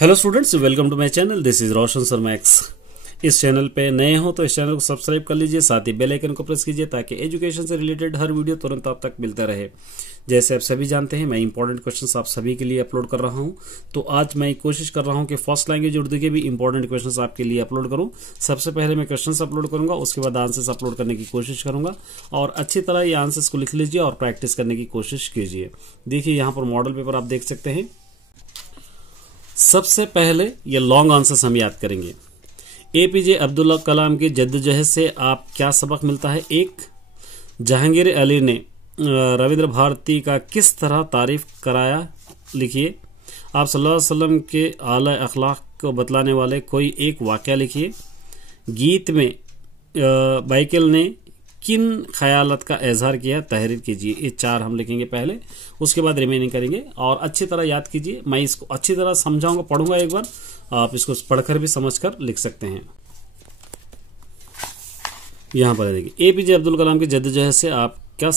Hello students, welcome to my channel. This is Roshan Sharma X. इस चैनल पे नए हो तो इस चैनल को सब्सक्राइब कर लीजिए, साथ ही बेल आइकन को प्रेस कीजिए ताकि एजुकेशन से रिलेटेड हर वीडियो तुरंत आप तक मिलता रहे। जैसे आप सभी जानते हैं, मैं इंपॉर्टेंट क्वेश्चंस आप सभी के लिए अपलोड कर रहा हूं। तो आज मैं कोशिश कर रहा हूं कि फर्स्ट लैंग्वेज उर्दू के भी इंपॉर्टेंट क्वेश्चंस आपके लिए अपलोड करूं। सबसे पहले मैं क्वेश्चंस अपलोड करूंगा, उसके बाद आंसर्स अपलोड करने की कोशिश करूंगा और अच्छी तरह ये आंसर्स को लिख लीजिए और प्रैक्टिस करने की कोशिश कीजिए। देखिए यहाँ पर मॉडल पेपर आप देख सकते हैं। सबसे पहले ये लॉन्ग आंसर्स हम याद करेंगे। एपीजे अब्दुल कलाम की जद्दोजहद से आप क्या सबक मिलता है? एक, जहांगीर अली ने रविंद्र भारती का किस तरह तारीफ कराया? लिखिए। आप सल्लल्लाहु अलैहि वसल्लम के आला अखलाक को बतलाने वाले कोई एक वाकया लिखिए। गीत में बाइकल ने किन ख्यालात का इजहार किया? तहरीर कीजिए। ये चार हम लिखेंगे पहले, उसके बाद रिमेनिंग करेंगे और अच्छी तरह याद कीजिए। मैं इसको अच्छी तरह समझाऊंगा, पढ़ूंगा एक बार, आप इसको पढ़कर भी समझकर लिख सकते हैं। यहां पर देखिए, एपीजे अब्दुल कलाम की जद्दोजहद से आप क्या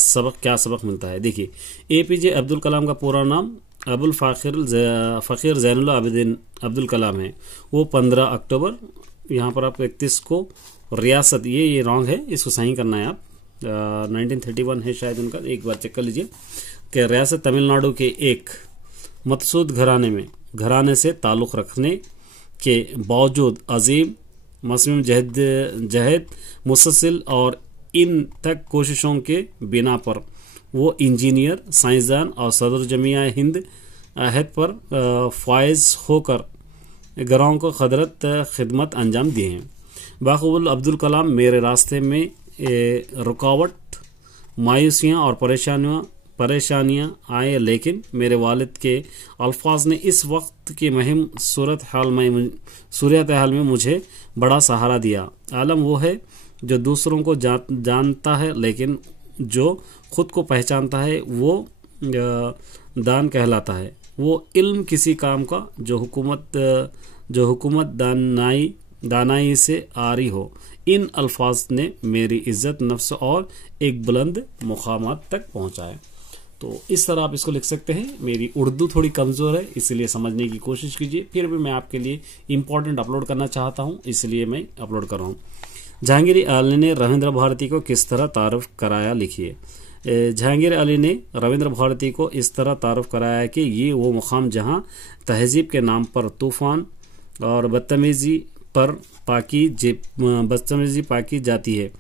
सबक मिलता है? देखिए, एपीजे अब्दुल कलाम का पूरा नाम अबुल फकीर जैनुल आबिदीन अब्दुल कलाम है। वो 15 अक्टूबर, यहाँ पर आप 31 को रियासत, ये रॉन्ग है, इसको सही करना है आप। 1931 है शायद उनका, एक बार चेक कर लीजिए कि रियासत तमिलनाडु के एक मतसूद घराने से ताल्लुक़ रखने के बावजूद अजीम मसमूम जहद मुसलसल और इन तक कोशिशों के बिना पर वो इंजीनियर, साइंसदान और सदर जमिया हिंद अहद पर फायज होकर घरों को खिदमत अंजाम दिए हैं। बाखुबुल अब्दुल कलाम मेरे रास्ते में रुकावट, मायूसियाँ और परेशानियाँ आए, लेकिन मेरे वालिद के अल्फाज ने इस वक्त की मुहिम सूरत हाल में मुझे बड़ा सहारा दिया। आलम वो है जो दूसरों को जानता है, लेकिन जो खुद को पहचानता है वो दान कहलाता है। वो इल्म किसी काम का जो हुकूमत दानाई से आरी हो। इन अल्फाज ने मेरी इज्जत नफ्स और एक बुलंद मुकामात तक पहुंचाए। तो इस तरह आप इसको लिख सकते हैं। मेरी उर्दू थोड़ी कमजोर है, इसलिए समझने की कोशिश कीजिए। फिर भी मैं आपके लिए इंपॉर्टेंट अपलोड करना चाहता हूं, इसलिए मैं अपलोड कर रहा हूं। जहांगीर अली ने रविंद्र भारती को किस तरह तारुफ कराया? लिखिए। जहांगीर अली ने रविंद्र भारती को इस तरह तारुफ कराया कि ये वो मुकाम जहां तहजीब के नाम पर तूफान और बदतमीजी पाकी जाती है।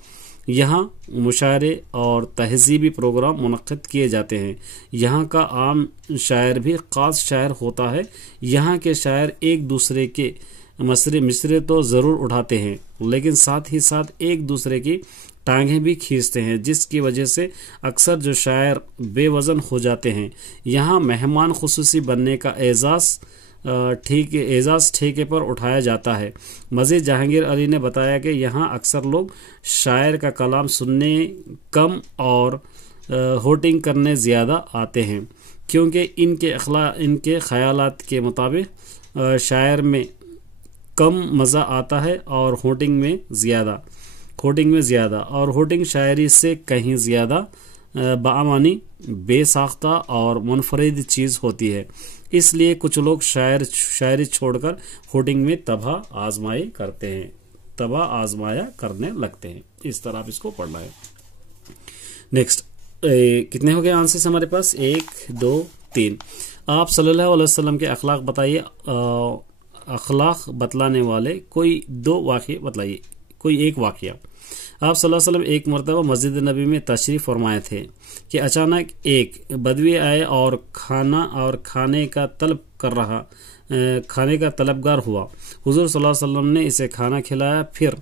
यहाँ मुशायरे और तहजीबी प्रोग्राम मुनक्किद किए जाते हैं। यहाँ का आम शायर भी खास शायर होता है। यहाँ के शायर एक दूसरे के मिसरे तो ज़रूर उठाते हैं, लेकिन साथ ही साथ एक दूसरे की टांगें भी खींचते हैं, जिसकी वजह से अक्सर जो शायर बेवजन हो जाते हैं। यहाँ मेहमान खुसूसी बनने का एजाज़ ठेके पर उठाया जाता है। मज़ीद जहांगीर अली ने बताया कि यहाँ अक्सर लोग शायर का कलाम सुनने कम और होटिंग करने ज़्यादा आते हैं, क्योंकि इनके ख्यालात के मुताबिक शायर में कम मज़ा आता है और होटिंग में ज़्यादा और होटिंग शायरी से कहीं ज़्यादा बामानी, बेसाख्ता और मुनफरिद चीज़ होती है। इसलिए कुछ लोग शायरी छोड़कर होटिंग में तबाह आजमाया करने लगते हैं। इस तरह आप इसको पढ़ना है। नेक्स्ट, कितने हो गए आंसर्स हमारे पास? 1, 2, 3। आप सल्लल्लाहु अलैहि वसल्लम के अखलाक बताइए। अखलाक बतलाने वाले कोई दो वाक़या बताइए, कोई एक वाक़या। आप सल्लल्लाहु अलैहि वसल्लम एक मरतबा मस्जिद नबी में तशरीफ़ फरमाए थे कि अचानक एक बदवी आए और खाने का तलबगार हुआ। हुजूर सल्लल्लाहु अलैहि वसल्लम ने इसे खाना खिलाया। फिर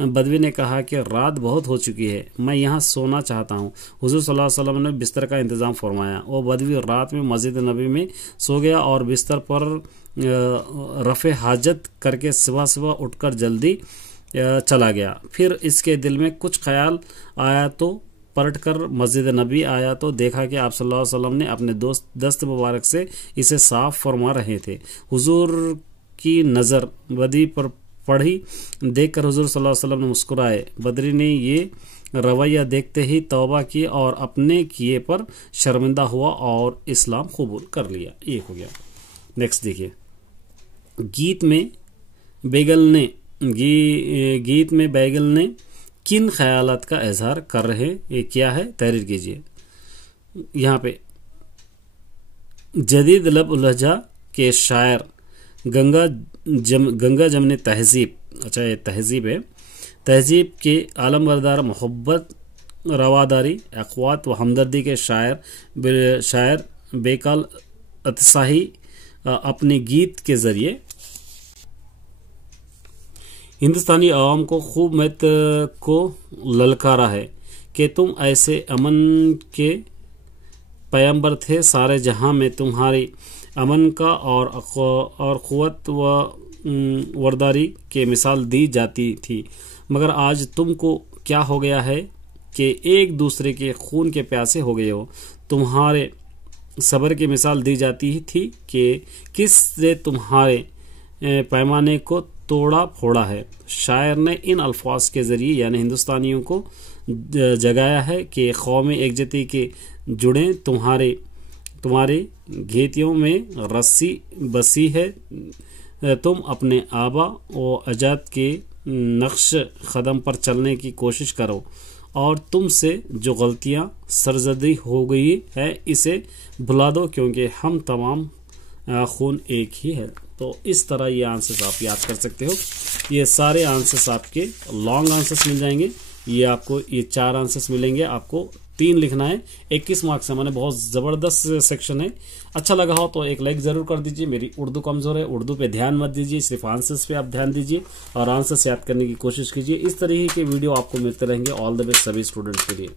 बदवी ने कहा कि रात बहुत हो चुकी है, मैं यहाँ सोना चाहता हूँ। हुजूर सल्लल्लाहु अलैहि वसल्लम ने बिस्तर का इंतज़ाम फरमाया। वो बदवी रात में मस्जिद नबी में सो गया और बिस्तर पर रफ़े हाजत करके सुबह उठकर जल्दी चला गया। फिर इसके दिल में कुछ ख्याल आया तो पलटकर मस्जिद नबी आया तो देखा कि आप सल्लल्लाहु अलैहि वसल्लम ने अपने दस्त मुबारक से इसे साफ फरमा रहे थे। हुजूर की नज़र बदी पर पड़ी। देखकर हुजूर सल्लल्लाहु अलैहि वसल्लम ने मुस्कुराए। बदरी ने ये रवैया देखते ही तौबा की और अपने किए पर शर्मिंदा हुआ और इस्लाम कबूल कर लिया। ये हो गया। नेक्स्ट देखिए, गीत में बैगल ने किन ख्यालात का इजहार कर रहे, ये क्या है, तहरीर कीजिए। यहाँ पे जदीद लब लहजा के शायर गंगा जमने तहजीब, अच्छा ये तहजीब है, तहजीब के आलम बरदार मोहब्बत रवादारी अखवात व हमदर्दी के शायर बेकाल अतसाही अपने गीत के जरिए हिंदुस्तानी आवाम को खूब मत को ललकारा है कि तुम ऐसे अमन के पैगंबर थे, सारे जहां में तुम्हारी अमन का और क़ुव्वत व वरदारी के मिसाल दी जाती थी, मगर आज तुमको क्या हो गया है कि एक दूसरे के खून के प्यासे हो गए हो। तुम्हारे सब्र की मिसाल दी जाती थी कि किसने तुम्हारे पैमाने को तोड़ा फोड़ा है। शायर ने इन अल्फाज के ज़रिए यानी हिंदुस्तानियों को जगाया है कि कौम एकजती के जुड़े तुम्हारे घेतियों में रस्सी बसी है। तुम अपने आबा व अजाद के नक्श कदम पर चलने की कोशिश करो और तुमसे जो गलतियां सरजदी हो गई है इसे भुला दो, क्योंकि हम तमाम खून एक ही है। तो इस तरह ये आंसर्स आप याद कर सकते हो। ये सारे आंसर्स आपके लॉन्ग आंसर्स मिल जाएंगे। ये आपको ये 4 आंसर्स मिलेंगे, आपको 3 लिखना है। 21 मार्क्स है, मैंने बहुत ज़बरदस्त सेक्शन है। अच्छा लगा हो तो एक लाइक ज़रूर कर दीजिए। मेरी उर्दू कमज़ोर है, उर्दू पे ध्यान मत दीजिए, सिर्फ आंसर्स पे आप ध्यान दीजिए और आंसर्स याद करने की कोशिश कीजिए। इस तरह के वीडियो आपको मिलते रहेंगे। ऑल द बेस्ट सभी स्टूडेंट्स के लिए।